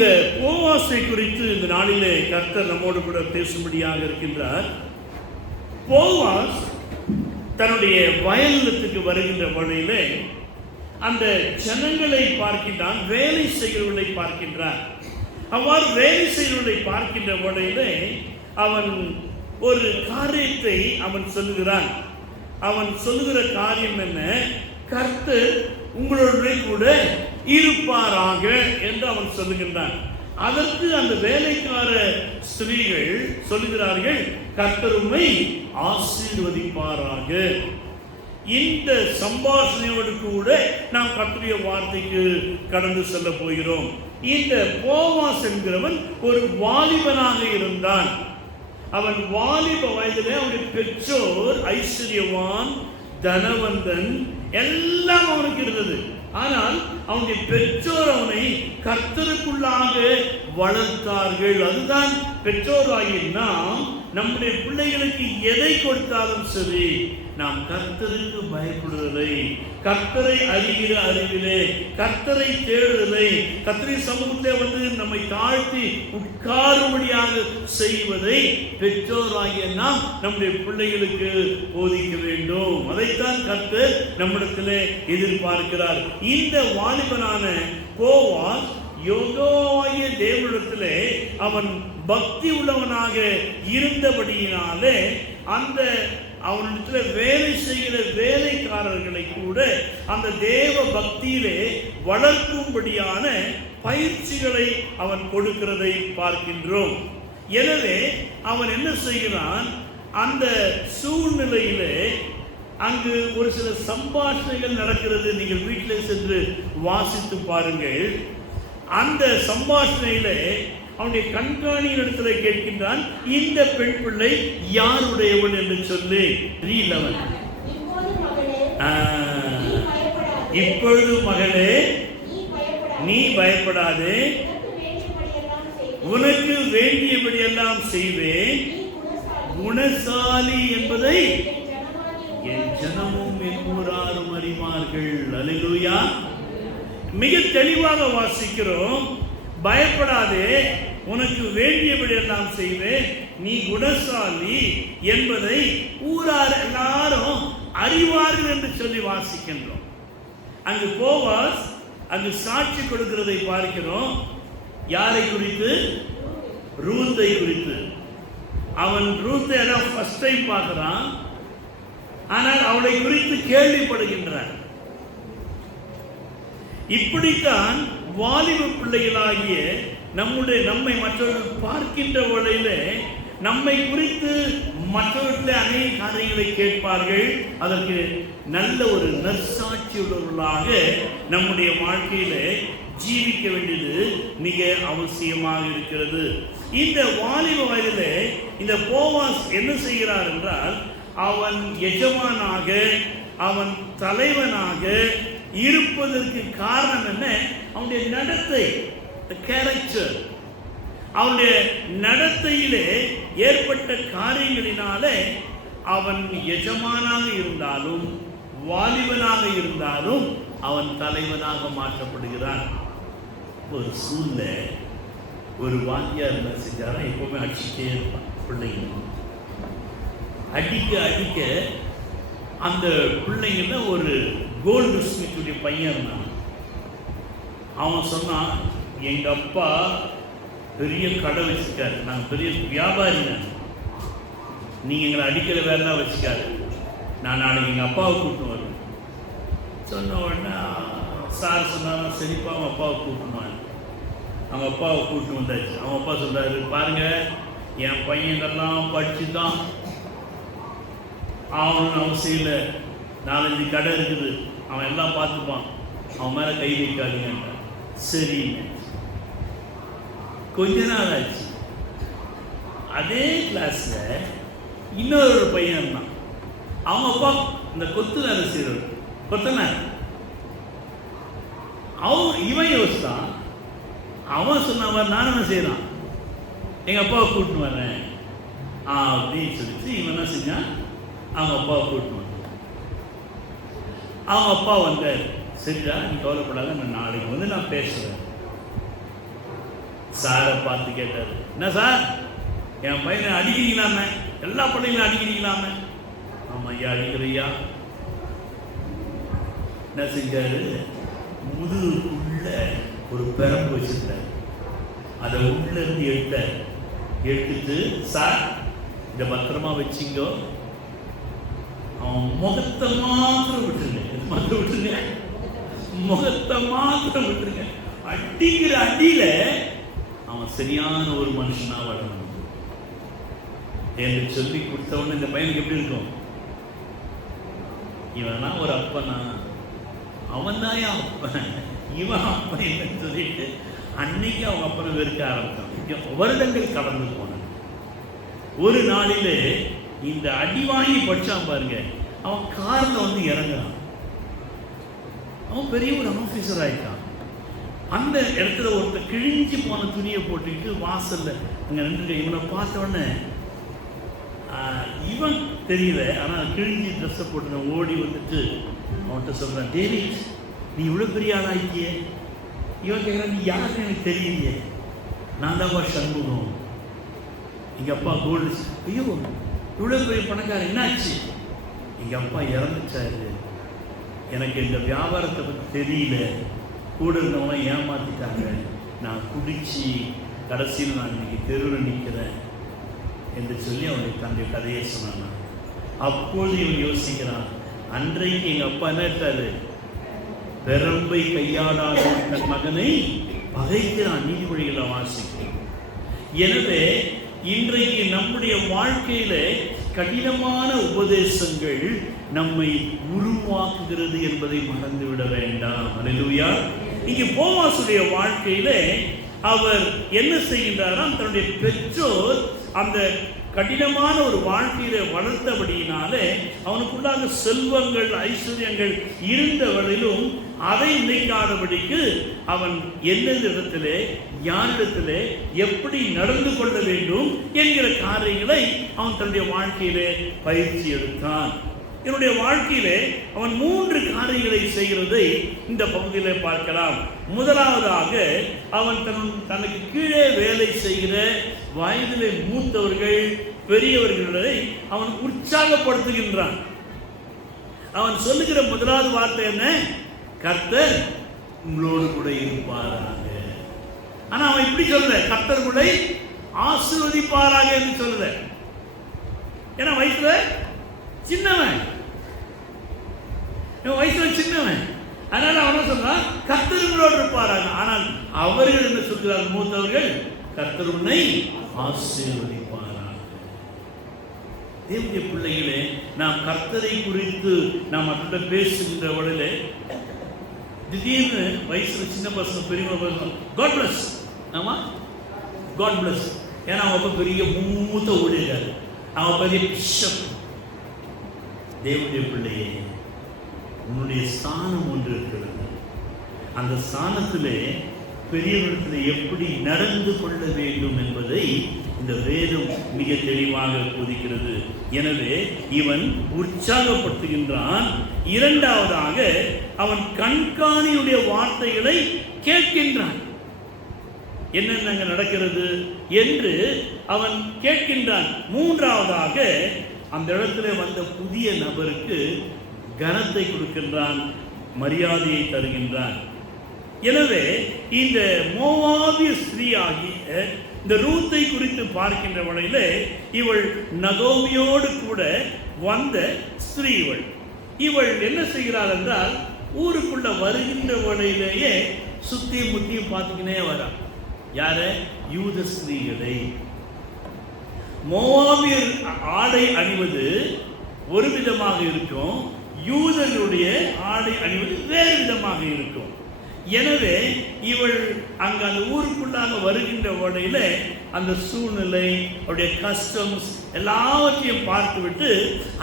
இந்த போவாசை குறித்து இந்த நாளிலே கர்த்தர் நம்மோடு கூட பேசும்படியாக இருக்கின்றார். போவாஸ் தன்னுடைய வயல்நிலத்துக்கு வருகின்ற வழியிலே அந்த ஜனங்களை பார்க்கின்றான், வேலை செய்கிறவர்களை பார்க்கின்றான். அவ்வாறு வேலை செய்கிறவர்களை பார்க்கின்ற வழியிலே அவன் ஒரு காரியத்தை அவன் சொல்லுகிறான். அவன் சொல்லுகிற காரியம் என்ன? கர்த்தர் உங்களுடைய கூட இருப்பாராக என்று அவன் சொல்லுகின்றான். அதற்கு அந்த வேலைக்கார ஸ்திரீகள் சொல்லுகிறார்கள், கர்த்தர் உம்மை ஆசீர்வதிப்பாராக. இந்த சம்பாஷணையோடு கூட நாம் கர்த்தருடைய வார்த்தைக்கு கடந்து செல்ல போகிறோம். இந்த போவாஸ் என்கிறவன் ஒரு வாலிபனாக இருந்தான். அவன் வாலிப வயதிலே அவனுடைய பெற்றோர் ஐஸ்வர்யவான், தனவந்தன் எல்லாம் அவனுக்கு இருந்தது. ஆனால் அவனுடைய பெற்றோர் அவனை கர்த்தருக்குள்ளாக வளர்த்தார்கள். அதுதான் பெற்றோராகிய நாம் நம்முடைய பிள்ளைகளுக்கு எதை கொடுத்தாலும் சரி, நாம் கர்த்தருக்கு பயப்படுவதை, கர்த்தரை அறிகிற அறிவிலே, கர்த்தரை தேடுவதை, கர்த்தரை சமூகத்தை வந்து நம்மை தாழ்த்தி உட்காரும்படியாக செய்வதை பெற்றோராகிய நாம் நம்முடைய பிள்ளைகளுக்கு போதிக்க வேண்டும். அதைத்தான் கர்த்தர் நம்மிடத்திலே எதிர்பார்க்கிறார். இந்த வாலிபனான போவாஸ் யோகோவாகிய தேவனிடத்திலே அவன் பக்தி உள்ளவனாக இருந்தபடியினாலே அந்த அவனிடத்தில் வேலை செய்கிற வேலைக்காரர்களை கூட அந்த தேவ பக்தியிலே வளர்க்கும்படியான பயிற்சிகளை அவன் கொடுக்கிறதை பார்க்கின்றோம். எனவே அவன் என்ன செய்கிறான்? அந்த சூழ்நிலையிலே அங்கு ஒரு சில சம்பாஷணைகள் நடக்கிறது. நீங்கள் வீட்டில் சென்று வாசித்து பாருங்கள். அந்த சம்பாஷணையிலே அவனுடைய கண்காணியின் இடத்துல கேட்கின்றான், இந்த பெண் பிள்ளை யாருடையவள் என்று சொல்லி. இப்பொழுது மகளே நீ பயப்படாதே, உனக்கு வேண்டியபடியெல்லாம் செய்வேன், குணசாலி என்பதை என் ஜனமும் என் ஊராரும் அறிவார்கள். அல்லேலூயா. மிக தெளிவாக வாசிக்கிறோம். பயப்படாதே, உனக்கு வேண்டியபடி எல்லாம் செய்வேன், நீ குணசாலி என்பதை ஊரார் எல்லாரும் அறிவார்கள் என்று சொல்லி வாசிக்கின்றோம். அங்கு போவாஸ் அங்கு சாட்சி கொடுக்கிறதை பார்க்கிறோம். யாரை குறித்து? ரூத்தை குறித்து. அவன் ரூத்தை எல்லாம் ஃபர்ஸ்ட் டைம் பார்க்கிறான். ஆனால் அவளை குறித்து கேள்விப்படுகின்றான். இப்படித்தான் வாலிப பிள்ளைகளாகிய நம்மை மற்றவர்கள் பார்க்கின்ற வழியிலே நம்மை குறித்து மற்றவர்கள் அநேக காரியங்களை கேட்பார்கள். அதற்கு நல்ல ஒரு நற்சாட்சி உள்ளவர்களாக நம்முடைய வாழ்க்கையிலே ஜீவிக்க வேண்டியது மிக அவசியமாக இருக்கிறது. இந்த வாலிப வயதிலே இந்த போவாஸ் என்ன செய்கிறார் என்றால், அவன் எஜமானாக, அவன் தலைவனாக இருப்பதற்கு காரணம் என்ன? அவனுடைய நடத்தை, கேரக்டர். அவனுடைய நடத்தையிலே ஏற்பட்ட காரியங்களினாலே அவன் எஜமானாக இருந்தாலும் வாலிபனாக இருந்தாலும் அவன் தலைவனாக மாற்றப்படுகிறான். ஒரு சூழ்நிலை ஒரு வாத்தியார் என்ன செஞ்சாரா, எப்பவுமே அடிச்சுட்டே இருப்பான் பிள்ளைங்க. அடிக்க அந்த பிள்ளைங்கள ஒரு கோல்டு ஸ்மித்துடைய பையன் இருந்தான். அவன் சொன்னான், எங்கள் அப்பா பெரிய கடை வச்சுக்காரு, நாங்கள் பெரிய வியாபாரி, நீங்கள் எங்களை அடிக்கிற வேலைலாம் வச்சுக்காரு, நான் நாளைக்கு எங்கள் அப்பாவை கூப்பிட்டு வருவேன். சொன்ன உடனே சார் சொன்னாலும் சரிப்பா அவன் அப்பாவை கூப்பிடுவான். அவங்க அப்பாவை கூப்பிட்டு வந்தாச்சு. அவங்க அப்பா சொல்கிறாரு, பாருங்கள் என் பையங்கள்லாம் படிச்சு தான் ஆகணும்னு அவசியம் இல்லை, 4-5 கடை இருக்குது, அவன் எல்லாம் பார்த்துப்பான், அவன் மேலே கை வைக்காதீங்க. சரிங்க. கொஞ்ச நாள் ஆச்சு. அதே கிளாஸில் இன்னொரு பையன் இருந்தான். அவங்க அப்பா இந்த கொத்து வேலை செய்கிறவர், கொத்தனார். இவன் யோசித்தான். அவன் சொன்னவன் நான் என்ன செய்யறான், எங்கள் அப்பாவை கூப்பிட்டு வரேன் அப்படின்னு சொல்லிச்சு. இவன் என்ன செஞ்சான், அவங்க அப்பாவை கூப்பிட்டு வந்தான். அவங்க அப்பா வந்தார். சரிடா, நீ கவலைப்படாத, நான் நாளைக்கு வந்து நான் பேசுகிறேன். சாரை பார்த்து கேட்டார், என்ன சார் என் பையனை அடிக்கிறீங்களாமே, எல்லா பிள்ளைங்களும் அடிக்கிறீங்களாமே? ஆமாம் ஐயா அடிக்கிறையா. என்ன செஞ்சாரு, முதுகுள்ள ஒரு பெரம்பு வச்சிருந்தார், அதை உள்ள இருந்து எடுத்துட்டு, சார் இதை பத்திரமா வச்சிங்கோ, அவன் முகத்தை மாத்திரம் விட்டுருங்க, முகத்தை மாத்திரம் விட்டுருங்க, அடிக்கிற அடியில அவன் சரியான ஒரு மனுஷனா வளரணும் என்று சொல்லி கொடுத்தவொன்னு இந்த பையனுக்கு எப்படி இருக்கும்? இவனா ஒரு அப்பனா, அவன் தான் அப்பன், இவன் அப்பன் என்று சொல்லிட்டு அன்னைக்கு அவங்க அப்பனை வெறுக்க ஆரம்பித்தான். வருடங்கள் கடந்து போன ஒரு நாளிலே இந்த அடி வாங்கி படிச்சான் பாருங்க, அவன் கார்ல வந்து இறங்குறான். அவன் பெரிய ஒரு ஆபீசர் ஆயிட்டான். அந்த இடத்துல ஒருத்தர் கிழிஞ்சு போன துணியை போட்டுக்கிட்டு வாசல்ல அங்க நின்று இவனை பார்த்த உடனே இவன் தெரியல, ஆனா கிழிஞ்சி ட்ரெஸ்ஸை போட்டு ஓடி வந்துட்டு அவன்கிட்ட சொல்றான், டேவிட் நீ இவ்வளவு பெரிய ஆளாயிட்டியே. இவன் கேட்கிறான், நீ யாருன்னு எனக்கு தெரியலையே. நான் தான் சண்முகம், எங்க அப்பா கோல்டு. ஐயோ இவ்வளவு பெரிய பணக்காரன், என்னாச்சு? எங்க அப்பா இறந்துச்சாரு, எனக்கு இந்த வியாபாரத்தை பற்றி தெரியல, கூட இருந்தவங்க ஏமாத்திட்டாங்க, நான் குடிச்சு கடைசியில் நான் இன்னைக்கு தெருவில் நிற்கிறேன் என்று சொல்லி அவனுக்கு தன்னுடைய கதையை சொன்னான். அப்போது இவன் யோசிக்கிறான், அன்றைக்கு எங்கள் அப்பா என்ன எடுத்தாரு, பெரம்பை கையாடாத தன் மகனை பகைக்கிறான். நீதிமொழிகளை வாசிக்கிறோம். எனவே இன்றைக்கு நம்முடைய வாழ்க்கையில கடினமான உபதேசங்கள் நம்மை உருவாக்குகிறது என்பதை மறந்துவிட வேண்டாம். அல்லேலூயா. இங்கே போவாசுடைய வாழ்க்கையில அவர் என்ன செய்கின்றாராம், தன்னுடைய பெற்றோர் அந்த கடினமான ஒரு வாழ்க்கையில வளர்த்தபடியினாலே அவனுக்குள்ளாக செல்வங்கள் ஐஸ்வர்யங்கள் இருந்தவரையிலும் அதை நினைக்காதபடிக்கு அவன் எந்தெந்த இடத்திலே யாரிடத்திலே எப்படி நடந்து கொள்ள வேண்டும் என்கிற காரியங்களை அவன் தன்னுடைய வாழ்க்கையிலே பயிற்சி எடுத்தான். என்னுடைய வாழ்க்கையிலே அவன் 3 காரியங்களை செய்கிறதை இந்த பகுதியிலே பார்க்கலாம். முதலாவதாக அவன் தனக்கு கீழே வேலை செய்கிற வயதிலே மூத்தவர்கள் பெரியவர்களை அவன் உற்சாகப்படுத்துகின்றான். அவன் சொல்லுகிற முதலாவது வார்த்தை என்ன? கர்த்தர் உங்களோடு கூட இருப்பாராக. ஆனா அவன் இப்படி சொல்ல, கர்த்தர் உங்களை ஆசீர்வதிப்பாராக என்று சொல்ல. ஏன்னா வயசுல சின்னவன், அதனால அவன சொன்னான் கர்த்தர் உங்களோடு இருப்பாராக. ஆனால் அவர்கள் என்ன சொல்கிறார்கள்? மூத்தவர்கள், கர்த்தர் உன்னை ஆசீர்வதிப்பாராக. தேவனுடைய பிள்ளைகளே, நாம் கர்த்தரை குறித்து நாம் அவர்கிட்ட பேசுகின்ற வழியிலே திடீர்னு வயசுல சின்ன பசங்க பெரியவங்க பேசுவோம், காட் பிளஸ். ஆமா, காட் பிளஸ். ஏன்னா அவன் பெரிய மூத்த ஊழியர், அவன் பெரிய பிஷப். தேவனுடைய பிள்ளையே, உன்னுடைய ஸ்தானம் ஒன்று இருக்கிறது. அந்த ஸ்தானத்திலே பெரியவர்களிடத்தில் எப்படி நடந்து கொள்ள வேண்டும் என்பதை இந்த வேதம் மிக தெளிவாக போதிக்கிறது. எனவே இவன் உற்சாகப்படுத்துகின்றான். இரண்டாவதாக அவன் கண்காணியுடைய வார்த்தைகளை கேட்கின்றான். என்னென்ன நடக்கிறது என்று அவன் கேட்கின்றான். மூன்றாவதாக அந்த இடத்துல வந்த புதிய நபருக்கு கனத்தை கொடுக்கின்றான், மரியாதையை தருகின்றான். எனவே இந்த மோவாபிய ஸ்திரீ ஆகிய இந்த ரூத்தை குறித்து பார்க்கின்ற வகையில இவள் நகோமியோடு கூட வந்த ஸ்திரீ. இவள் என்ன செய்கிறாள் என்றால், ஊருக்குள்ள வருகின்ற வகையிலேயே சுத்தி முத்தியும் பார்த்துக்கினே வரா. யார? யூத ஸ்திரீகளை. மோவாபியர் ஆடை அணிவது ஒரு விதமாக இருக்கும், யூதர்களுடைய ஆடை அணிவது வேறு விதமாக இருக்கும். எனவே இவள் அங்க அந்த ஊருக்குள்ளாக வருகின்ற வகையில அந்த சூழ்நிலை, அவருடைய கஸ்டம்ஸ் எல்லாவற்றையும் பார்த்துவிட்டு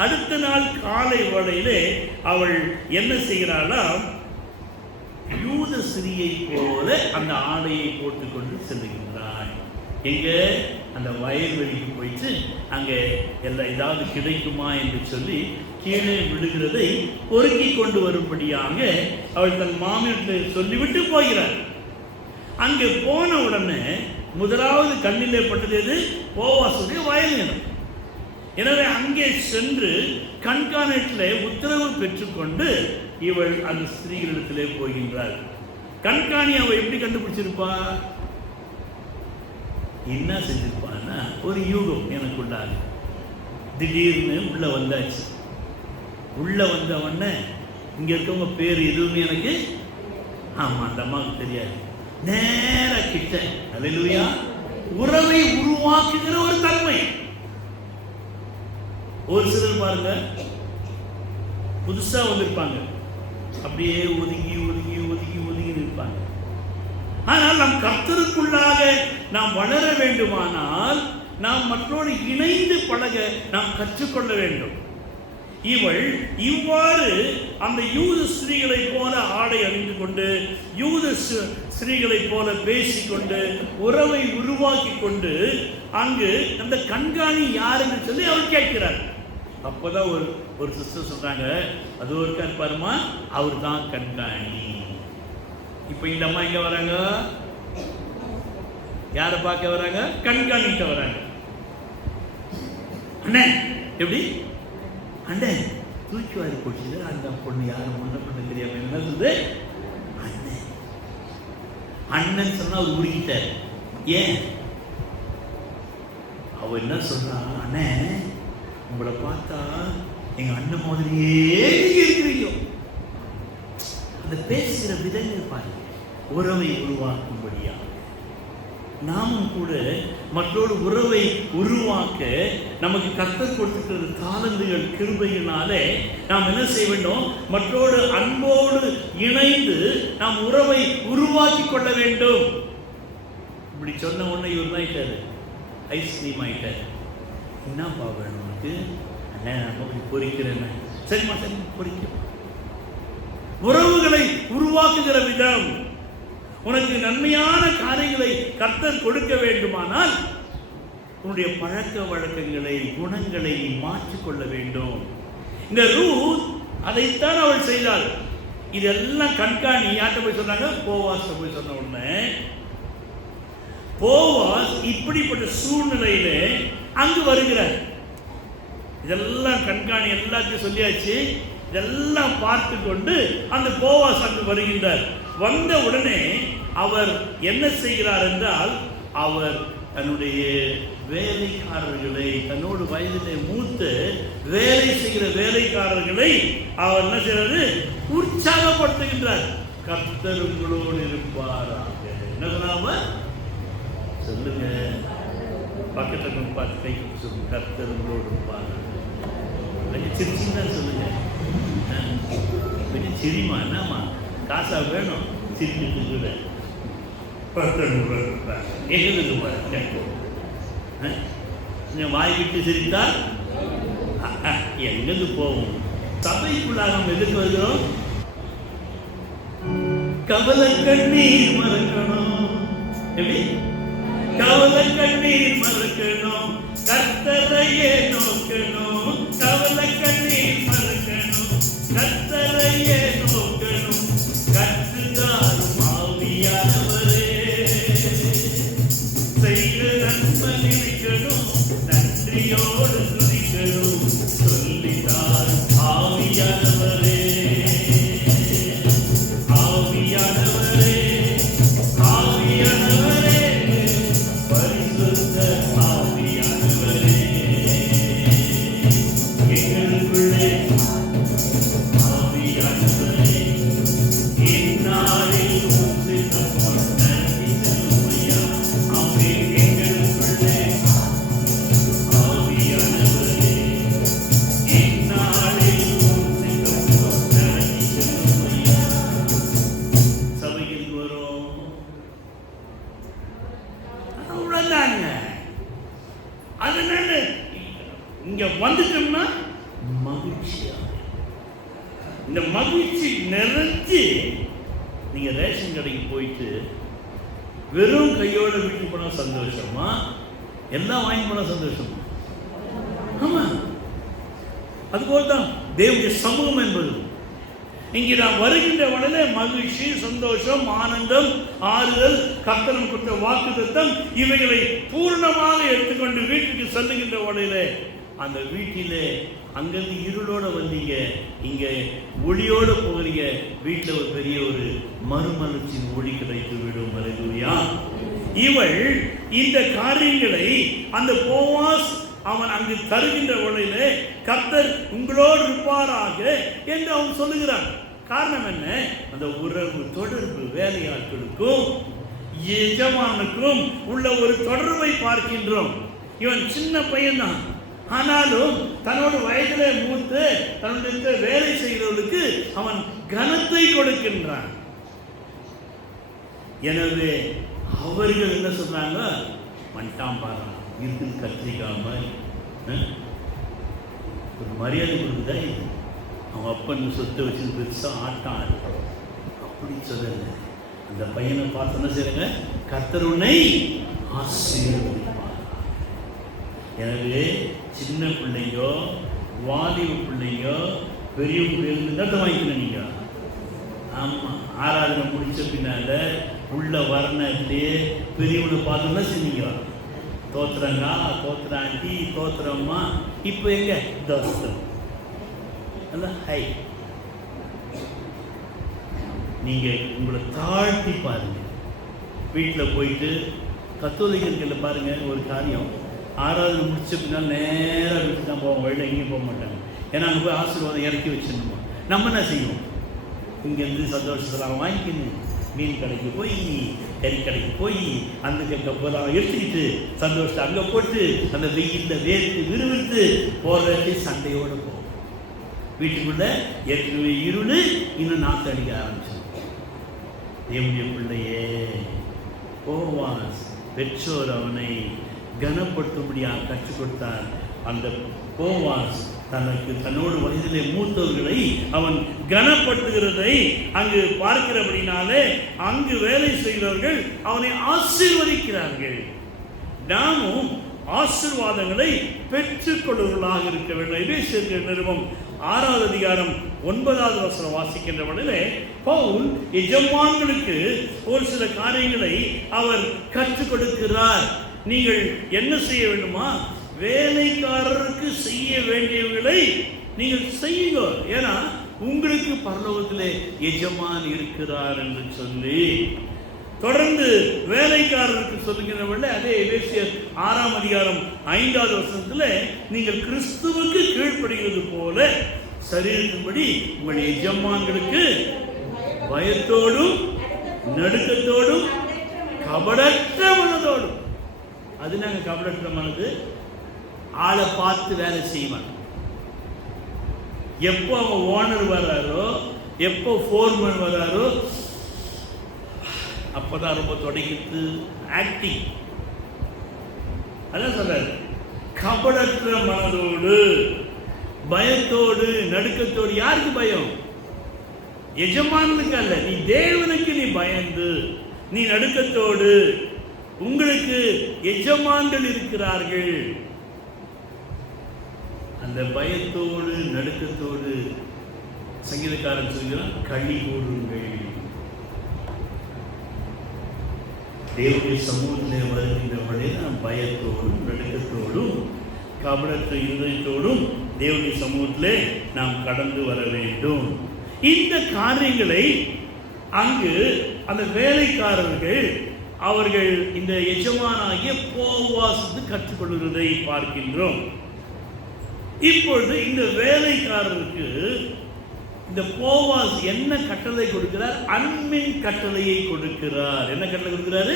அடுத்த நாள் காலை வேளையிலே அவள் என்ன செய்கிறாளா, யூத ஸ்திரீயை போல அந்த ஆடையை போட்டுக்கொண்டு செல்லுகின்றாள். எங்க? அந்த வயல்வெளிக்கு போயிட்டு அங்கே எல்லாம் ஏதாவது கிடைக்குமா என்று சொல்லி கீழே விடுகிறதை பொறுக்கி கொண்டு வரும்படியாக அவள் தன் மாமியிட்ட சொல்லிவிட்டு போகிறார். அங்கே போன உடனே முதலாவது கண்ணிலே பட்டது எது? போவாசுடைய வயல் நிலம். எனவே அங்கே சென்று கண்காணிட்டில் உத்தரவு பெற்றுக்கொண்டு இவள் அந்த ஸ்திரீகளிடத்திலே போகின்றாள். கண்காணி அவள் எப்படி கண்டுபிடிச்சிருப்பா? என்ன செஞ்சிருப்பான்னா, ஒரு யூகம் எனக்குள்ளாக திடீர்னு உள்ள வந்தாச்சு. உள்ள வந்தவொடனே இங்க இருக்கவங்க பேர் எதுவுமே எனக்கு அந்த அம்மாவுக்கு தெரியாது. நேர கிட்ட அல்லேலூயா உறவை உருவாக்குகிற ஒரு தன்மை. ஒரு சிலர் பாருங்க, புதுசா வந்திருப்பாங்க, அப்படியே ஒதுங்கி ஒதுங்கி ஒதுங்கி ஒதுங்கி நிற்பாங்க. ஆனால் நம் கர்த்தருக்குள்ளாக நாம் வளர வேண்டுமானால் நாம் மற்றோடு இணைந்து பழக நாம் கற்றுக்கொள்ள வேண்டும். இவள் இவ்வாறு அந்த யூத ஸ்திரீகளை போல ஆடை அணிந்து கொண்டு, யூத ஸ்திரீகளை போல பேசிக்கொண்டு, உறவை உருவாக்கி கொண்டு அங்கு அந்த கண்காணி யார் என்று சொல்லி அவர் கேட்கிறார். அப்போதான் ஒரு சிஸ்டர் சொல்றாங்க, அது ஒரு பாருமா, அவர் தான் கண்காணி. இப்ப இந்த அம்மா எங்க வராங்க? யாரை பார்க்க வராங்க? கண்காணிக்க வராங்க. அண்ணே எப்படி அண்ணே தூக்கி வாரி போச்சு. அந்த பொண்ணு யாரும் முன்ன பண்ண தெரியாம என்ன சொல்லுது? அண்ணன் அண்ணன் சொன்னா அவர் உருகிட்டார். ஏன்? அவ என்ன சொல்றா? அண்ணே உங்களை பார்த்தா எங்க அண்ணன் மாதிரியே இருக்கிறீங்க. அந்த பேசுகிற விதங்கள் பாருங்க, உறவை உருவாக்கும்படியா. நாமும் கூட மற்றொரு உறவை உருவாக்க நமக்கு கர்த்தர் கொடுத்திருக்கிற தாளந்துகள் கிருபையினாலே நாம் என்ன செய்ய வேண்டும்? மற்றொரு அன்போடு இணைந்து நாம் உறவை உருவாக்கி கொள்ள வேண்டும். இப்படி சொன்ன உடனே இவர் தான் ஆயிட்டாரு, ஐஸ்கிரீம் ஆயிட்டாரு. என்னப்பா வேணும் உனக்கு? அண்ணன் நம்ம பொறிக்கிறேன். சரிம்மா சரிம்மா பொறிக்கிறேன். உறவுகளை உருவாக்குகிற விதம். உனக்கு நன்மையான காரியங்களை கர்த்தர் கொடுக்க வேண்டுமானால் உன்னுடைய பழக்க வழக்கங்களை, குணங்களை மாற்றிக்கொள்ள வேண்டும். இந்த ரூத் அதைத்தான் அவள் செய்தாள். இதெல்லாம் கண்காணி யார்கிட்ட போய் சொன்னாங்க? போவாஸ் போய் சொன்ன உடனே போவாஸ் இப்படிப்பட்ட சூழ்நிலையிலே அங்கு வருகிறார். இதெல்லாம் கண்காணி எல்லாத்தையும் சொல்லியாச்சு. இதெல்லாம் பார்த்து கொண்டு அந்த போவாஸ் அங்கு வருகின்றார். வந்த உடனே அவர் என்ன செய்கிறார் என்றால், அவர் தன்னுடைய வேலைக்காரர்களை, தன்னோடு வயதிலே மூத்த வேலை செய்கிற வேலைக்காரர்களை அவர் என்ன செய்யறது? உற்சாகப்படுத்துகின்றார். கர்த்தர் உங்களோடு இருப்பாராக. என்ன சொன்னாம சொல்லுங்க, பக்கத்துல பார்த்து கை சொல்லுங்க, கர்த்தர் உங்களோடு இருப்பாராக. சிரிச்சுன்னு தான் சொல்லுங்க. கொஞ்சம் சிரிமா, என்னம்மா காசா வேணும்? சிரிச்சுட்டு கூட வாய் விட்டு சிரித்தால் எங்கிருந்து போவோம்? சபைக்குள்ளாக நம்ம எதுக்கு வருகிறோம்? கவலை கண்ணீர் மறக்கணும். எப்படி? கவலை கண்ணீர் மறக்கணும், கர்த்தரையே நோக்கணும். கவலை கண்ணீர் மறக்கணும், கர்த்தரையே நோக்கணும். கற்றுதாரும் ஆவியானவரே, செய்த நன்மை நினைக்கணும், நன்றியோடு துதிக்கணும். சொல்லித்தார் ஆவியானவரே, ஆவியானவரே, ஆவியானவரே, பரிசுத்த ஆவியானவரே, எங்களுக்குள்ளே ஆவியானவரே, இந்நாளில் உம்மை நம்பி செல்லுமையா. ஆமே, எங்களுக்குள்ளே ஆவியானவரே, இந்நாளில் உம்மை நம்பி செல்லுமையா. சபையில் வரும் உடனாங்க. அதனால இங்க வந்துட்டோம்னா மகிழ்ச்சியா, இந்த மகிழ்ச்சி நிறைஞ்சு நீங்க ரேஷன் கடைக்கு போயிட்டு வெறும் கையோட வீட்டுக்கு போனா சந்தோஷமா, எல்லாம் வாங்கி போனா சந்தோஷமா? ஆமா, அதுபோல்தான் தேவனுடைய சமூகம் என்பது. இங்கே நாம் வருகின்ற உடனே மகிழ்ச்சி, சந்தோஷம், ஆனந்தம், ஆறுதல், கர்த்தர் கொடுத்த வாக்குத்தத்தம் இவைகளை பூர்ணமாக எடுத்துக்கொண்டு வீட்டுக்கு செல்லுகின்ற உடனே அந்த வீட்டிலே அங்கிருந்து இருளோட வந்தீங்க, இங்க ஒளியோட போகிறீங்க. வீட்டில் ஒரு பெரிய ஒரு மறுமலர்ச்சியின் ஒளி கிடைத்து விடும். அல்லேலூயா. இவள் இந்த காரியங்களை அந்த போவாஸ் அவன் அங்கு தருகின்ற உடனே கர்த்தர் உங்களோடு இருப்பாராக என்று அவன் சொல்லுகிறான். காரணம் என்ன? அந்த உறவு, தொடர்பு, வேலையாட்களுக்கும் எஜமானுக்கும் உள்ள ஒரு தொடர்பை பார்க்கின்றோம். இவன் சின்ன பையன்தான், ஆனாலும் தன்னோட வயதிலே மூத்து தன்னுடைய வேலை செய்கிறவர்களுக்கு அவன் கனத்தை கொடுக்கின்றான். எனவே அவர்கள் என்ன சொல்றாங்க? வந்துட்டான் பாரு, இருக்கு கத்திரிக்காம ஒரு மரியாதை கொடுக்குதா இது. அவன் அப்பன் சொத்தை வச்சு பெருசா ஆட்டம் ஆடுறோம் அப்படி சொல்லல. அந்த பையனை பார்த்து என்ன செய்யறாங்க? கர்த்தர் உன்னை ஆசீர்வதிப்பார். எனவே சின்ன பிள்ளையோ வாலிப பிள்ளையோ பெரியவங்க என்னத்தை வாங்கிக்கணும் நீங்க. ஆமா, ஆராதனை முடிச்ச பின்னால உள்ள வரணத்திலே பெரியவங்களை பார்த்து தான் செஞ்சீங்க. தோத்துறங்கா, தோத்துறாண்டி, தோத்துறம்மா. இப்போ எங்க தோஸ்தம் ஹை. நீங்க உங்களை தாழ்த்தி பாருங்க. வீட்டில் போயிட்டு கத்தோலிக்கர்கள் பாருங்க, ஒரு காரியம் ஆராதனை முடிச்ச பின்னால் நேராக வீட்டுக்கு தான் போவோம், வெளில எங்கேயும் போக மாட்டாங்க. ஏன்னா அங்கே போய் ஆசீர்வாதம் இறக்கி வச்சிடணுமா. நம்ம என்ன செய்வோம்? இங்கேருந்து சந்தோஷத்தில் வாங்கிக்கணும், மீன் கடைக்கு போய், கறி கடைக்கு போய் அந்த கப்பெல்லாம் எடுத்துக்கிட்டு சந்தோஷத்தை அங்கே போட்டு அந்த வெயிலில் வேர்த்து விறுவிறுத்து போடுறதுக்கு சண்டையோடு போகும். வீட்டுக்குள்ள ஏற்கனவே இருள், இன்னும் நாற்று அடிக்க ஆரம்பிச்சோம். தேவனுடைய பிள்ளையே, போவாஸ் பெற்றோர் அவனை கனப்படுத்தும்படியாக கற்றுக் கொடுத்தார். அந்த போவாஸ் தனக்கு தன்னோடு வயதிலே மூத்தவர்களை அவன் கனப்படுத்துகிறதை அங்கு பார்க்கிறபடினாலே அங்கு வேலை செய்கிறவர்கள் அவனை ஆசீர்வதிக்கிறார்கள். நாமும் ஆசீர்வாதங்களை பெற்றுக் கொள்வர்களாக இருக்க வேண்டும். எபேசியர் நிருபம் 6வது அதிகாரம் 9வது வசனம் வாசிக்கின்ற வழியிலே பவுல் எஜமான்களுக்கு ஒரு சில காரியங்களை அவர் கற்றுக் கொடுக்கிறார். நீங்கள் என்ன செய்ய வேண்டுமா? வேலைக்காரருக்கு செய்ய வேண்டியவர்களை நீங்கள் செய்யுங்க, ஏன்னா உங்களுக்கு பரலோகத்திலே எஜமான் இருக்கிறார் என்று சொல்லி தொடர்ந்து வேலைக்காரருக்கு சொல்லுகிறவர்கள். அதே எபேசியர் 6ஆம் அதிகாரம் 5வது வசனத்தில் நீங்கள் கிறிஸ்துவுக்கு கீழ்ப்படுகிறது போல சரீரத்தின்படி உங்கள் எஜமான்களுக்கு பயத்தோடும் நடுக்கத்தோடும் கபடற்ற மனதோடும். அது நாங்கள் கபடற்ற மனது ஆளை பார்த்து வேலை செய்வாங்க. எப்போ அவங்க ஓனர் வர்றாரோ, எப்போ ஃபோர்மேன் வர்றாரோ, அப்பதான் ரொம்ப தொடங்கிட்டு ஆக்டிங். அதான் சொல்றாரு, கபடற்ற மனதோடு பயத்தோடு நடுக்கத்தோடு. யாருக்கு பயம்? எஜமானுக்கு அல்ல, நீ தேவனுக்கு நீ பயந்து நீ நடுக்கத்தோடு. உங்களுக்கு எஜமான்கள் இருக்கிறார்கள். அந்த பயத்தோடு நடுக்கத்தோடு சங்கீதக்காரன் சொல்கிறான், களி கூறுங்கள். தேவனுடைய சமூகத்தில் வருகின்றவர்களே நாம் பயத்தோடும் நடுக்கத்தோடும் கபடற்ற இருதயத்தோடும் தேவனுடைய சமூகத்திலே நாம் கடந்து வர வேண்டும். இந்த காரியங்களை அங்கு அந்த வேலைக்காரர்கள் அவர்கள் இந்த எஜமானாகிய போவாசுக்கு கற்றுக்கொள்கிறதை பார்க்கின்றோம். இப்பொழுது இந்த வேலைக்காரருக்கு இந்த போவாஸ் என்ன கட்டளை கொடுக்கிறார்? அன்பின் கட்டளையை கொடுக்கிறார். என்ன கட்டளை கொடுக்கிறாரு?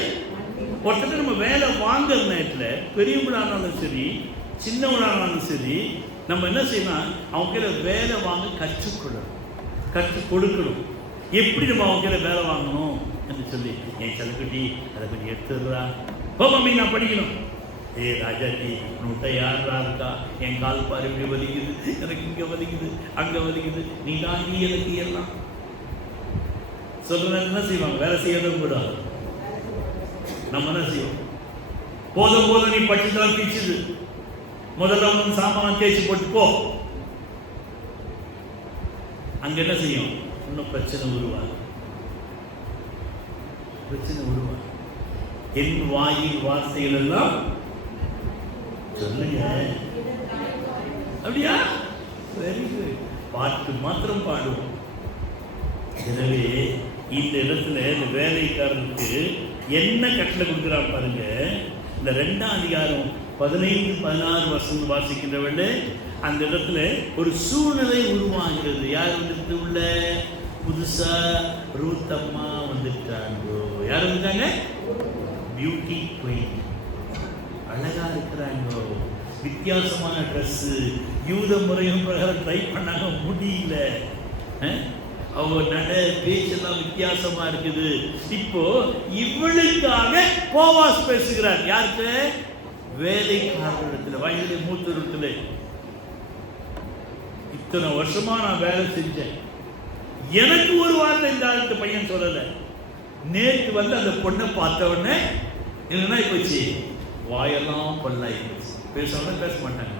ஒருத்தர் நம்ம வேலை வாங்குற நேரத்தில் பெரியவங்களானாலும் சரி சின்னவங்களானாலும் சரி நம்ம என்ன செய்யணும்? அவங்க கையில வேலை வாங்க கற்றுக்கொள்ளணும், கற்றுக் கொடுக்கணும். எப்படி நம்ம அவங்க கையில வேலை வாங்கணும் என்று சொல்லி, என் செலக்குட்டி அதை கொஞ்சம் எடுத்துடுறா, மம்மி நான் படிக்கணும். ராஜாஜி நூட்ட யாரா இருக்கா? என் கால் பாரு இப்படி வலிக்குது, எனக்கு இங்க வலிக்குது, அங்க வலிக்குது, நீ தான் நீ எனக்கு எல்லாம் சொல்ற. என்ன செய்வாங்க? வேலை செய்யறதும் கூட நம்ம என்ன செய்வோம்? போதும் போதும், நீ படிச்சுதான் தீச்சுது, முதல்ல சாமான தேய்ச்சி போட்டு போ. அங்க என்ன செய்யும்? இன்னும் பிரச்சனை உருவாகும். என் வாயின் வார்த்தைகள் எல்லாம் சொல்லுங்க. அப்படியா? Very good. பாட்டு மாத்திரம் பாடுவோம். எனவே இந்த இடத்துல இந்த வேலைக்காரனுக்கு என்ன கட்டளை கொடுக்குறான் பாருங்க. இந்த 2ஆம் அதிகாரம் 15-16 வருஷம் வாசிக்கின்றவள் அந்த இடத்துல ஒரு சூழ்நிலை உருவாகிறது. யார் வந்துட்டு உள்ள புதுசா ரூத் அம்மா வந்துட்டாங்க. யார் வந்துட்டாங்க? Beauty queen. அழகா இருக்கிறாங்க, வித்தியாசமான ட்ரெஸ், யூத முறையும் பிரகாரம் ட்ரை பண்ணாங்க, முடியல. அவங்க நட பேச்செல்லாம் வித்தியாசமா இருக்குது. இப்போ இவளுக்காக போவாஸ் பேசுகிறார். யாருக்கு? வேலைக்காரத்தில், வயதிலே மூத்தருத்துல. இத்தனை வருஷமா நான் வேலை செஞ்சேன், எனக்கு ஒரு வார்த்தை இந்த ஆளுக்கு பையன் சொல்லல. நேற்று வந்து அந்த பொண்ணை பார்த்த உடனே என்ன போச்சு, வாயெல்லாம் பொல்லாய் போச்சு. பேசுவாங்க, பேச மாட்டாங்க,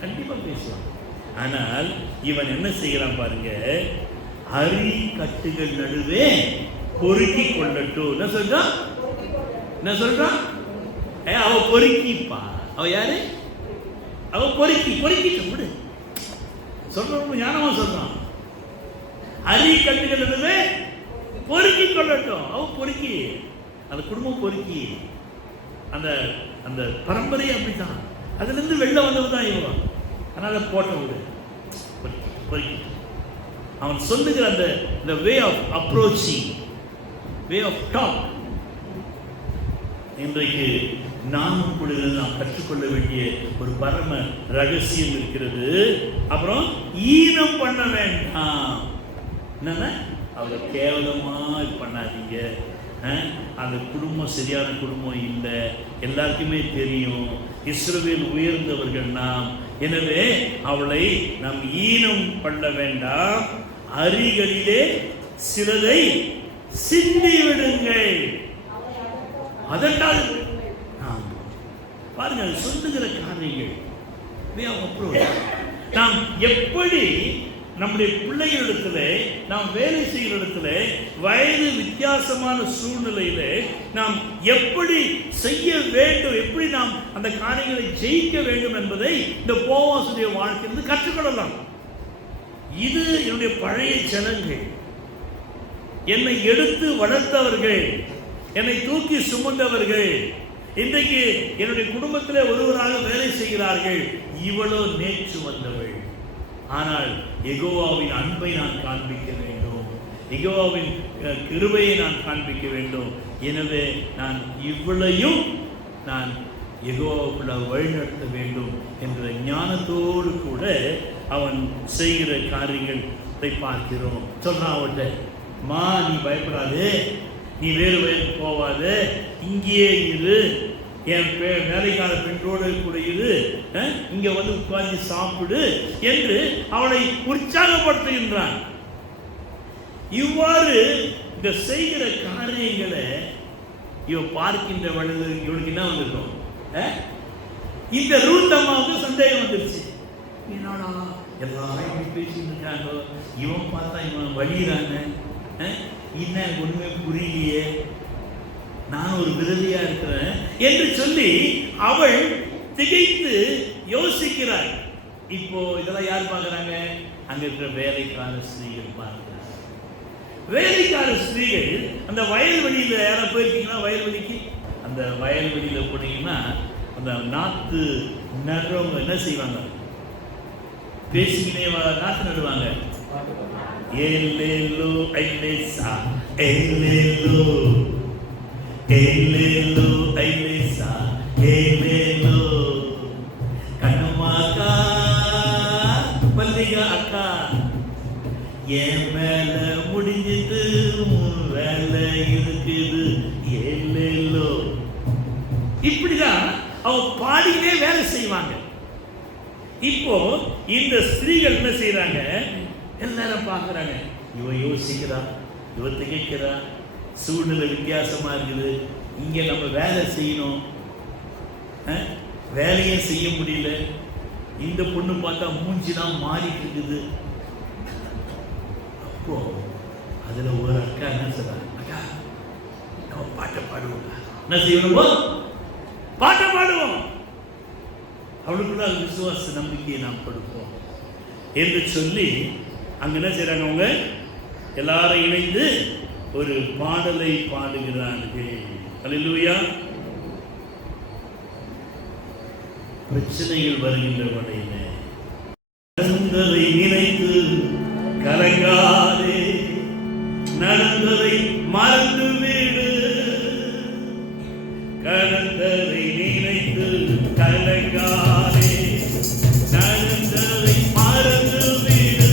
கண்டிப்பா பேசுவாங்க. ஆனால் இவன் என்ன செய்யறான் பாருங்க, அரி கட்டுகள் நடுவே பொறுக்கி கொள்ளட்டும். என்ன சொல்றான்? என்ன சொல்றான்? அவ பொறுக்கிப்பா. அவ யாரு? அவ பொறுக்கிட்டு விடு சொல்ற, ஞானமா சொல்றான். அரி கட்டுகள் நடுவே பொறுக்கி கொள்ளட்டும். அவ பொறுக்கி, அந்த குடும்பம் பொறுக்கி, அந்த அந்த பரம்பரையே அப்படித்தான். அதுல இருந்து வெளில வந்தவன் தான் இவன். அதனால போட்ட விடு, பொறுக்கி. அவன் சொல்லுகிற அந்த way of approaching, way of talk, இன்றைக்கு நாமும் கூட நாம் கற்றுக்கொள்ள வேண்டிய ஒரு பரம ரகசியம் இருக்கிறது. அப்புறம் ஈனம் பண்ண வேண்டாம். என்னன்னா அவங்க கேவலமா பண்ணாதீங்க. அந்த குடும்பம் சரியான குடும்பம் இல்லை, எல்லாருக்குமே தெரியும். இஸ்ரவேல் உயர்ந்தவர்கள் நாம். எனவே அவளை நாம் ஈனம் பண்ண வேண்டாம். அரிகளிலே சிலதை சிந்தி விடுங்கள். அதனால் பாருங்க, சொல்லுகிற காரியங்கள் நாம் எப்படி நம்முடைய பிள்ளைகளிடத்துல, நாம் வேலை செய்கிற இடத்துல, வயது வித்தியாசமான சூழ்நிலையில நாம் எப்படி செய்ய வேண்டும், எப்படி நாம் அந்த காரியங்களை ஜெயிக்க வேண்டும் என்பதை இந்த போவாசுடைய வாழ்க்கையிலிருந்து கற்றுக்கொள்ளலாம். இது என்னுடைய பழைய ஜனங்கள், என்னை எடுத்து வளர்த்தவர்கள், என்னை தூக்கி சுமந்தவர்கள், இன்றைக்கு என்னுடைய குடும்பத்தில் ஒருவராக வேலை செய்கிறார்கள். இவளோ நேற்று வந்தவள். ஆனால் யெகோவாவின் அன்பை நான் காண்பிக்க வேண்டும், யெகோவாவின் கிருபையை நான் காண்பிக்க வேண்டும். எனவே நான் இவளையும் நான் யெகோவாவுக்குள்ள வழிநடத்த வேண்டும் என்ற ஞானத்தோடு கூட அவன் செய்கிற காரியங்களை பார்க்கிறோம். சொல்றான் அவட்ட, மா நீ பயப்படாது, நீ வேறு வயலுக்கு போவாத, இங்கேயே இரு, என் வேலைக்கார பெற்றோடு கூட இரு, இங்க வந்து உட்கார்ந்து சாப்பிடு என்று அவளை உற்சாகப்படுத்துகின்றான். இவ்வாறு இந்த செய்கிற காரியங்களை இவ பார்க்கின்ற வழியில் இவளுக்கு என்ன வந்துடும், இந்த ரூத் அம்மாவுக்கு சந்தேகம் வந்துருச்சு. என்னடா எல்லாரும் இப்படி பேசிட்டு இருக்காங்க, இவன் பார்த்தா இவன் வழியிறாங்க, இன்னும் ஒண்ணுமே புரியலையே, நான் ஒரு விரதியா இருக்கிறேன் என்று சொல்லி அவள் திகைத்து யோசிக்கிறாள். இப்போ இதெல்லாம் யார் பார்க்கிறாங்க? அங்க இருக்கிற வேலைக்கார ஸ்திரீகள் பார்க்கிறாங்க. வேலைக்கார ஸ்திரீகள் அந்த வயல்வெளியில யாரும் போயிருக்கீங்கன்னா, வயல்வெளிக்கு, அந்த வயல்வெளியில போனீங்கன்னா அந்த நாத்து நடுறவங்க என்ன செய்வாங்க? பேசிக்கினே நாத்து நடுவாங்க. ஏலேலோ ஐலேசா, ஏலேலோ ஏலேலோ ஐலேசா, ஏலேலோ கண்ணுமாக்கா பல்லிகா அக்கா, என் மேல முடிஞ்சிட்டு வேலை இருக்குது, ஏலேலோ. இப்படிதான் அவ பாடினே வேலை செய்வாங்க. இப்போ இந்த ஸ்திரீகள் என்ன செய்யறாங்க? எல்லாரும் பார்க்குறாங்க, இவ யோசிக்கிறா, இவ திகைக்கிறா, சூழ்நிலை வித்தியாசமா இருக்குது, இங்க நம்ம வேலை செய்யணும், வேலையே செய்ய முடியல, இந்த பொண்ணு பார்த்தா மூஞ்சிதான் மாறிட்டு இருக்குது. அப்போ அதுல ஒரு அக்கா என்ன சொல்றாங்க, அக்கா நம்ம பாட்டை பாடுவோம். என்ன செய்யணும்? பாட்டை பாடுவோம். அவளுக்குள்ள அது விசுவாச நம்பிக்கையை நாம் கொடுப்போம் என்று சொல்லி அங்க என்ன செய்யறாங்க, அவங்க எல்லாரும் இணைந்து ஒரு பாடலை பாடுகிறார்கள். அல்லேலூயா. பிரச்சனைகள் வருகின்ற வரையில நடந்ததை நினைத்து கலங்காதே, நடந்ததை மறந்து விடு, கடந்ததை நினைத்து கலங்காதே, நடந்ததை மறந்து விடு,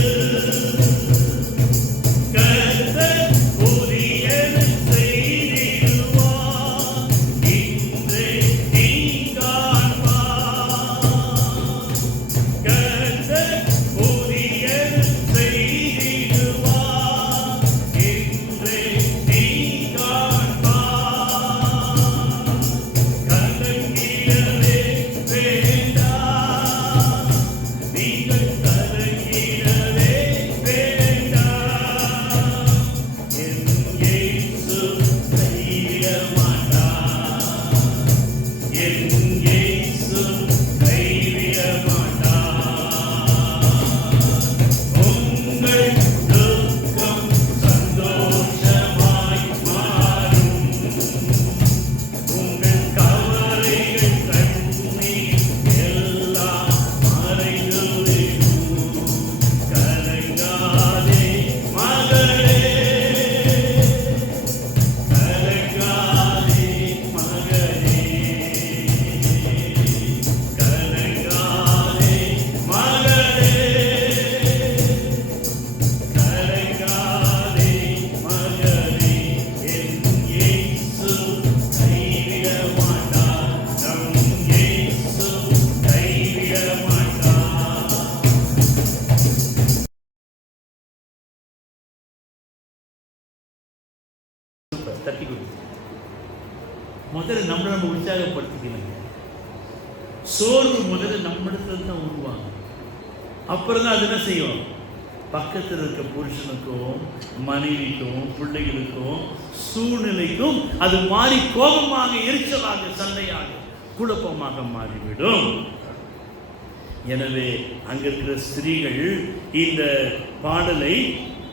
கர்த்தர் புதியது செய்திடுவார், இன்றே நீ காண்பார், கர்த்தர் புதியது செய்திடுவார், இன்றே நீ காண்பார், கலங்கிடவே வேண்டாம், நீங்கள் கலங்கிடவே வேண்டாம், என் இயேசு கைவிட மாட்டார், என் இயேசு கைவிட மாட்டார், உங்கள் துக்கம் சந்தோஷமாய் மாறும், உங்கள் கவலைகள் கண்ணீர் எல்லாம் மறைந்துவிடும், கலங்காதே மகளே, கலங்காதே மகனே, கலங்காதே மகளே, கலங்காதே மகளே, என் இயேசு கைவிட மாட்டார், நம் இயேசு கைவிட மாட்டார். தட்டி கொடு. முதல்ல நம்மளை நம்ம உற்சாகப்படுத்திக்கணுங்க. சோர்வு முதல்ல நம்மிடத்துல தான் உருவாங்க. அப்புறம் தான் அது என்ன செய்யும், பக்கத்தில் இருக்க புருஷனுக்கும் மனைவிக்கும் பிள்ளைகளுக்கும் சூழ்நிலைக்கும் அது மாறி கோபமாக, எரிச்சலாக, சண்டையாக, குழப்பமாக மாறிவிடும். எனவே அங்க இருக்கிற ஸ்திரீகள் இந்த பாடலை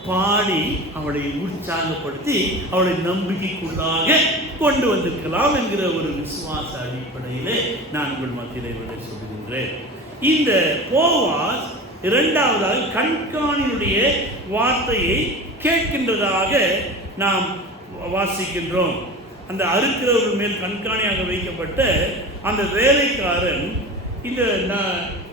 பாடி அவளை உற்சாகப்படுத்தி அவளை நம்பிக்கைக்குள்ளாக கொண்டு வந்திருக்கலாம் என்கிற ஒரு விசுவாச அடிப்படையிலே நான் உங்கள் மத்தியிலே விட சொல்லுகின்றேன். இந்த போவாஸ் இரண்டாவதாக கண்காணியுடைய வார்த்தையை கேட்கின்றதாக நாம் வாசிக்கின்றோம். அந்த அறுக்கிறவர்கள் மேல் கண்காணியாக வைக்கப்பட்ட அந்த வேலைக்காரன்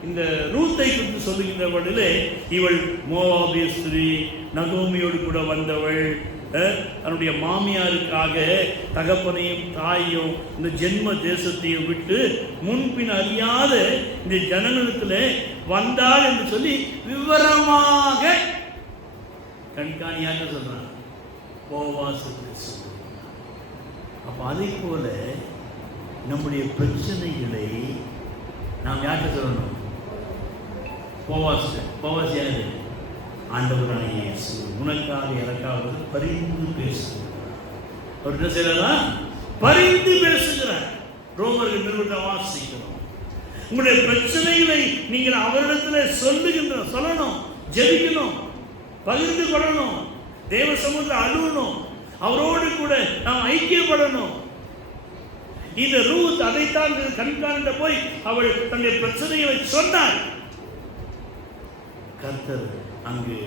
இந்த ரூத்தை குறித்து சொல்லுகின்ற வழியிலே, இவள் மோவாபிய ஸ்திரீ, நகோமியோடு கூட வந்தவள், தன்னுடைய மாமியாருக்காக தகப்பனையும் தாயையும் இந்த ஜென்ம தேசத்தையும் விட்டு முன்பின் அறியாத இந்த ஜனங்களிடத்தில் வந்தாள் என்று சொல்லி விவரமாக கண்காணியாக சொல்றான். போவாஸ் அப்ப அதை போல நம்முடைய பிரச்சனைகளை நாம் யார்கிட்ட சொல்லணும்? போவாஸ் யாரு? ஆண்டவரான இயேசு. உனக்காக எனக்காக பரிந்து பேசுகிறார். அவர் என்ன செய்யறாரா? பரிந்து பேசுகிறார். ரோமர்கள் நிறுவனத்தை வாசிக்கிறோம். உங்களுடைய பிரச்சனைகளை நீங்கள் அவரிடத்தில் சொல்லணும், ஜெபிக்கணும், பகிர்ந்து கொள்ளணும், தேவ சமூகத்தில் அழுவணும், அவரோடு கூட நாம் ஐக்கியப்படணும். இந்த ரூத் அதைத்தான் கண்காணித்த போய் அவள் தன்னுடைய பிரச்சனைகளை சொன்னாள். கர்த்தர் அங்கு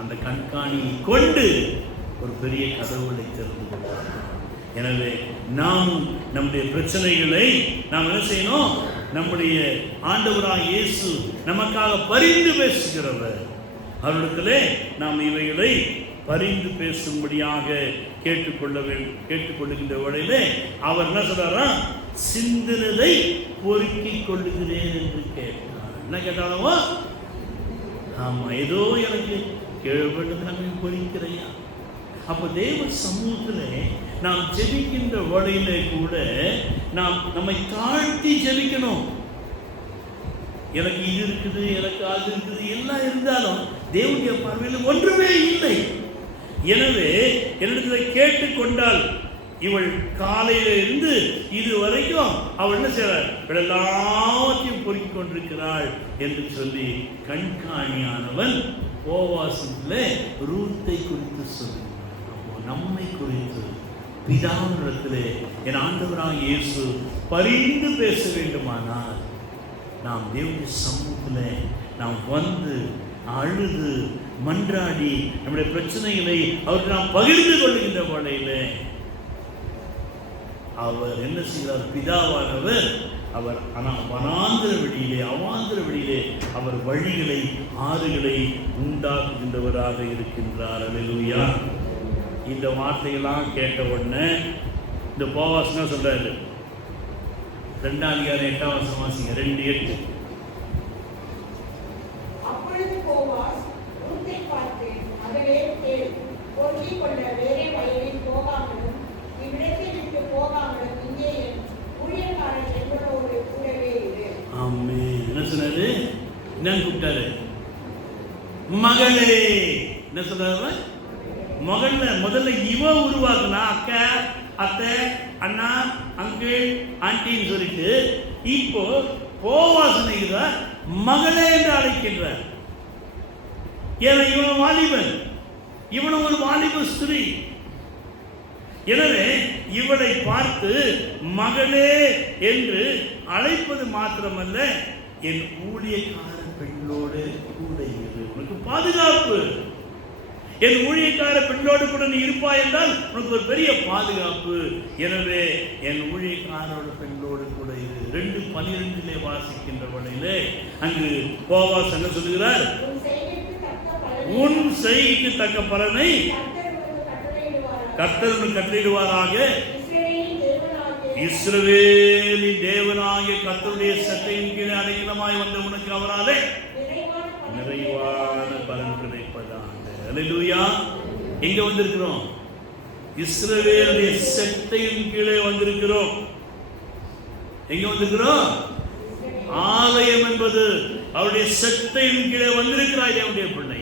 அந்த கண்காணியை கொண்டு ஒரு பெரிய கதவுகளை திறந்து கொண்டார். எனவே நாமும் நம்முடைய பிரச்சனைகளை நாம் என்ன செய்யணும்? நம்முடைய ஆண்டவராய் இயேசு நமக்காக பரிந்து பேசுகிறவர். அவரிடத்திலே நாம் இவைகளை பரிந்து பேசும்படியாக கேட்டுக்கொள்ளுகின்ற வழியிலே அவர் என்ன சொல்றாரா? சிந்தினதை பொறுக்கிக் கொள்ளுகிறேன் என்று கேட்டார். என்ன கேட்டாலோ? ஆமா, ஏதோ எனக்கு கேள்வி பொறிக்கிறையா. அப்ப தேவ சமூகத்திலே நாம் ஜெபிக்கின்ற வழியிலே கூட நாம் நம்மை தாழ்த்தி ஜெபிக்கணும். எனக்கு இது இருக்குது, எனக்கு அது இருக்குது, எல்லாம் இருந்தாலும் தேவனுடைய பார்வையில் ஒன்றுமே இல்லை. எனவே என்னிடத்தில் கேட்டுக்கொண்டால் இவள் காலையில இருந்து இதுவரைக்கும் அவள் என்ன செய்றாள், எல்லாத்தையும் பொறுக்கிக் கொண்டிருக்கிறாள் என்று சொல்லி கண்காணியானவன் போவாசிலே ரூத்தை குறித்து சொல்லுகிறான். அப்போ நம்மை குறித்து பிதாவினிடத்திலே என் ஆண்டவராகிய இயேசு பரிந்து பேச வேண்டுமானால் நாம் தேவனுடைய சமூகத்திலே நாம் வந்து அழுது மன்றாடி நம்முடைய பிரச்சனைகளை அவருக்கு நாம் பகிர்ந்து கொள்கின்ற வேளையிலே அவர் என்ன செய்கிறார், பிதாவானவர் அவர் வனாந்திர வெளியிலே அவாந்திர வெளியிலே அவர் வழிகளை ஆறுகளை உண்டாக்குகின்றவராக இருக்கின்றார். அல்லேலூயா. இந்த வார்த்தையெல்லாம் கேட்ட உடனே இந்த போவாஸ் சொல்றாரு, 2 அதிகாரம் 8ஆம் வசனம் வாசிங்க. 2:8. அப்பொழுது போவாஸ் ரூத்தை பார்த்து, மகளே கேள், பொறுக்கிக் கொள்ள வேறே வயலில் போகாமலும் இவ்விடத்தை விட்டு போகாமலும் இங்கே என் ஊழியக்காரன் எங்களோடு கூடவே இரு. ஆமென். என்ன சொன்னாரு, என்னன்னு கூப்பிட்டாரு, மகளே. என்ன சொல்றாரு, முதல்ல இவ உருவாக்குனா அக்கா அத்தை அண்ணா அங்கிள் ஆண்டின்னு சொல்லிட்டு இப்போ போவாசனைகிற மகளே என்று அழைக்கின்றார். ஏன்னா இவன் வாலிபன், இவனும் ஒரு வாலிப ஸ்திரீ. எனவே இவளை பார்த்து மகளே என்று அழைப்பது மாத்திரமல்ல, என் ஊழியக்கார பெண்ணோடு கூட இரு, உனக்கு பாதுகாப்பு. என் ஊழியக்கார பெண்ணோடு கூட நீ இருப்பாய் என்றால் உனக்கு ஒரு பெரிய பாதுகாப்பு. எனவே என் ஊழியக்காரோட பெண்ணோடு கூட இரு. 2:12 வாசிக்கின்ற வழியிலே அங்கு போவாஸ் என்ன சொல்லுகிறார், உன் செய்கைக்கு தக்க பலனை கர்த்தர் உனக்கு கட்டளையிடுவாராக. இஸ்ரவேலின் தேவனாகிய கர்த்தருடைய சட்டையின் கீழே அடைக்கலமாய் வந்த உனக்கு அவராலே நிறைவான பலன் கிடைப்பதாக. அல்லேலூயா. எங்க வந்திருக்கிறோம், இஸ்ரவேலுடைய சட்டையின் கீழே வந்திருக்கிறோம். எங்க வந்திருக்கிறோம், ஆலயம் என்பது அவருடைய சட்டையின் கீழே வந்திருக்கிறாய். அவருடைய பிள்ளை,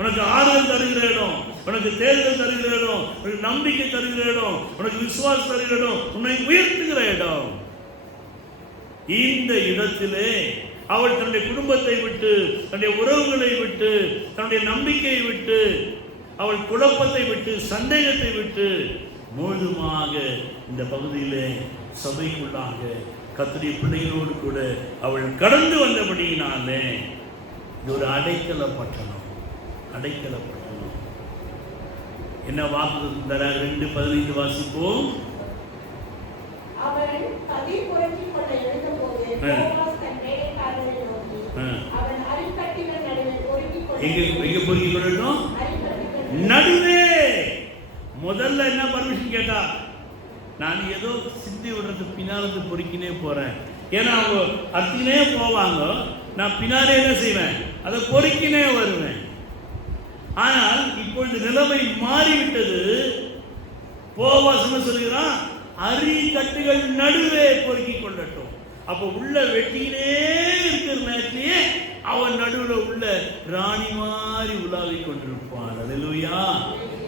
உனக்கு ஆறுதல் தருகிற இடம், உனக்கு தேர்தல் தருகிற இடம், உனக்கு நம்பிக்கை தருகிற இடம், உனக்கு விசுவாசம் தருகிற இடம், உன்னை உயர்த்துகிற இடம். இந்த இடத்திலே அவள் தன்னுடைய குடும்பத்தை விட்டு, தன்னுடைய உறவுகளை விட்டு, தன்னுடைய நம்பிக்கையை விட்டு, அவள் குழப்பத்தை விட்டு, சந்தேகத்தை விட்டு முழுதுமாக இந்த பகுதியிலே சபைக்குள்ளாக கர்த்தருடைய பிள்ளைகளோடு கூட அவள் கடந்து வந்தபடியினாலே இது ஒரு அடைக்கல பட்டணம். அடைக்கல பட்டணம். என்ன வாக்கு தர 2:15 வாசிப்போம். அவன் கதிர் பொறுக்கிக் கொள்ள எழுந்தபோது போவாஸ் தன் வேலைக்காரரை நோக்கி, அவன் அரிக்கட்டிகள் நடுவே பொறுக்கிக் கொள்ள. எங்க பொறுக்கிக் கொள்ளட்டும்? நடுவே. முதல்ல என்ன பர்மிஷன் கேட்டா, நான் ஏதோ சிந்தி விடுறது பின்னால பொறுக்கினே போறேன். ஏன்னா அவங்க அத்தினே போவாங்க, நான் பின்னாலே என்ன செய்வேன், அதை பொறுக்கினே வருவேன். ஆனால் இப்பொழுது நிலைமை மாறிவிட்டது. போவாஸ் சொல்கிறான், அரிக்கட்டுகள் நடுவே பொறுக்கிக் கொள்ளட்டும். அப்ப உள்ள வெட்டியிலே இருக்கிற நேரத்திலேயே அவன் நடுவில் உள்ள ராணி மாதிரி உலாவிக் கொண்டிருப்பான். அல்லேலூயா.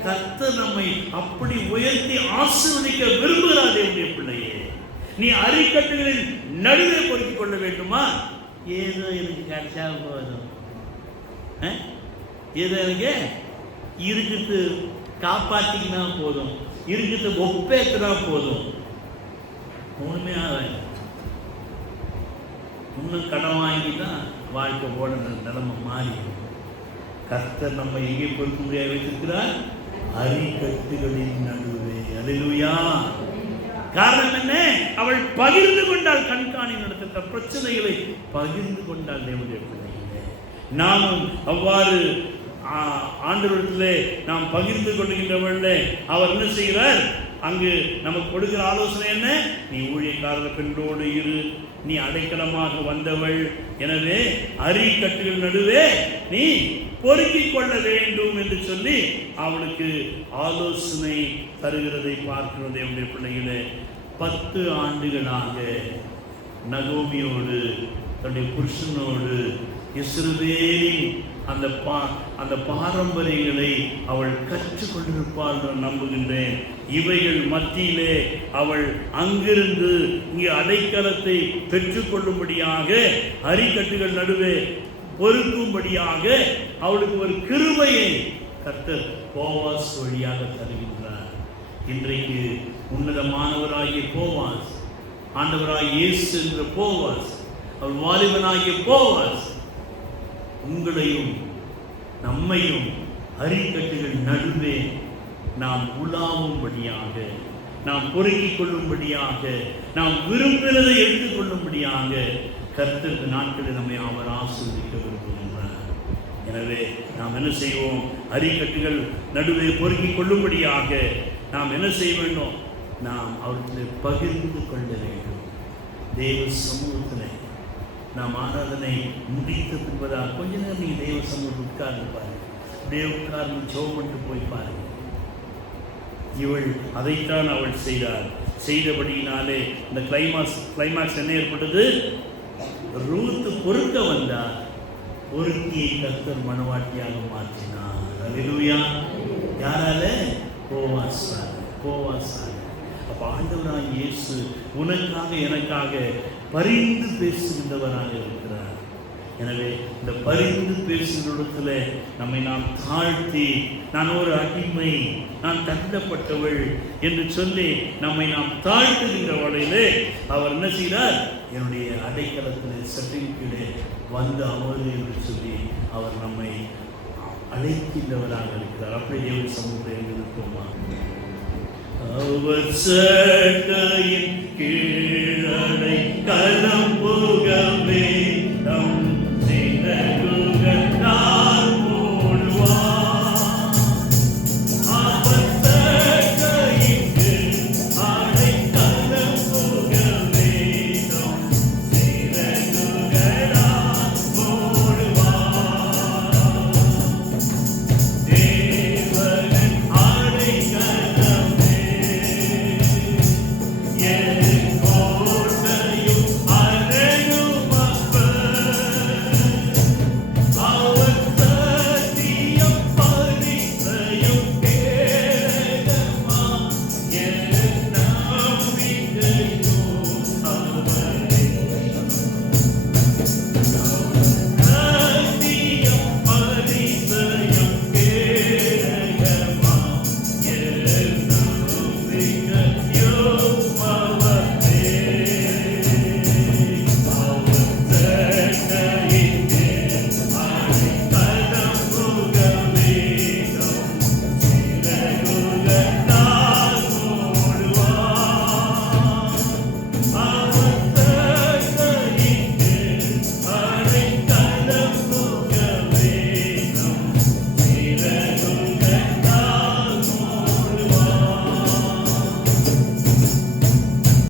கர்த்தர் நம்மை அப்படி உயர்த்தி ஆசீர்வதிக்க விரும்புகிறார். தேவனுடைய பிள்ளையே, நீ அரிக்கட்டுகளின் நடுவே பொறுக்கிக் கொள்ள வேண்டுமா? ஏதோ எனக்கு கிடைச்சா போதும், ஏதோ எனக்கு இருக்குது காப்பாற்றிக்கினா போதும், இருக்குது ஒப்பேற்றினா போதும், ஒண்ணுமே ஆகாது. இன்னும் கடன் வாங்கி தான் வாழ்க்கை போட நிலைமை மாறி. கர்த்தர் நம்ம எங்கே பொறுக்க முடியாது வைத்திருக்கிறார், அரிக்கட்டுகளின் நடுவே. அல்லேலூயா. காரணம் என்ன? அவள் பகிர்ந்து கொண்டாள். கண்காணி நடத்துகிற பிரச்சனைகளை பகிர்ந்து கொண்டாள். தேவனுடைய பிள்ளைகளே, நாமும் அவ்வாறு ஆண்டவரிடத்திலே நாம் பகிர்ந்து கொள்கின்றவர்களே அவர் என்ன செய்கிறார்? அங்கு நமக்கு கொடுக்கிற ஆலோசனை என்ன? நீ ஊழியக்காரர் பெண்ணோடு இரு, நீ அடைக்கலமாக வந்தவள், எனவே அரிக்கட்டுகள் நடுவே நீ பொறுக்கிக் கொள்ள வேண்டும் என்று சொல்லி அவளுக்கு ஆலோசனை தருகிறதை பார்க்கிறோம். தேவனுடைய பிள்ளைகளே, 10 ஆண்டுகளாக நகோமியோடு தன்னுடைய புருஷனோடு இஸ்ரவேலின் அந்த பாரம்பரியங்களை அவள் கற்றுக்கொண்டிருப்பாள் என்று நம்புகின்றேன். இவைகள் மத்தியிலே அவள் அங்கிருந்து இங்கே அடைக்கலத்தை பெற்றுக்கொள்ளும்படியாக அரிக்கட்டுகள் நடுவே பொறுக்கும்படியாக அவளுக்கு ஒரு கிருபையை கர்த்தர் போவாஸ் வழியாக தருகின்றார். இன்றைக்கு உன்னதமானவராகிய போவாஸ், ஆண்டவராகிய இயேசு என்ற போவாஸ், அவள் வாலிபனாகிய போவாஸ் உங்களையும் நம்மையும் அரிக்கட்டுகள் நடுவே நாம் உலாவும்படியாக, நாம் பொறுக்கிக் கொள்ளும்படியாக, நாம் விரும்பினதை எடுத்துக்கொள்ளும்படியாக கர்த்தர் நாட்களில் நம்மை அவர் ஆசீர்வதிக்க விரும்புகின்றார். எனவே நாம் என்ன செய்வோம்? அரிக்கட்டுகள் நடுவே பொறுக்கிக் கொள்ளும்படியாக நாம் என்ன செய்ய வேண்டும்? நாம் அவர்களை பகிர்ந்து கொள்ள வேண்டும். தேவ சமூகத்திலே நாம் ஆராதனை முடித்த பின்பதாக கொஞ்ச நேரம் நீங்கள் தேவ சமூகத்தில் உட்கார்ந்து பாருங்கள். தேவ உட்கார்ந்து ஜெபம் பண்ணிட்டு போய் பாருங்கள். இவள் அதைத்தான் அவள் செய்தாள். செய்தபடியினாலே இந்த கிளைமாக்ஸ் என்ன ஏற்பட்டது? ரூத் பொறுக்க வந்தார், பொறுக்கியை கர்த்தர் மனவாட்டியாக மாற்றினார். அல்லேலூயா. யாரால? போவாசால. அப்ப ஆண்டவராகிய இயேசு உனக்காக எனக்காக பரிந்து பேசுகின்றவராக இருக்கிறார். எனவே இந்த பரிந்து பேசுகிற இடத்துல நம்மை நாம் தாழ்த்தி, நான் ஒரு அடிமை, நான் தள்ளப்பட்டவள் என்று சொல்லி நம்மை நாம் தாழ்த்துகின்ற வகையிலே அவர் என்ன செய்தார்? என்னுடைய அடைக்கலத்திலே சற்றின் கீழே வந்து அமர்வு என்று சொல்லி அவர் நம்மை அழைக்கின்றவராக இருக்கிறார். அப்படி தேவ சமூகத்தில் இருப்போமா? அவர் சட்டையின் கீழ்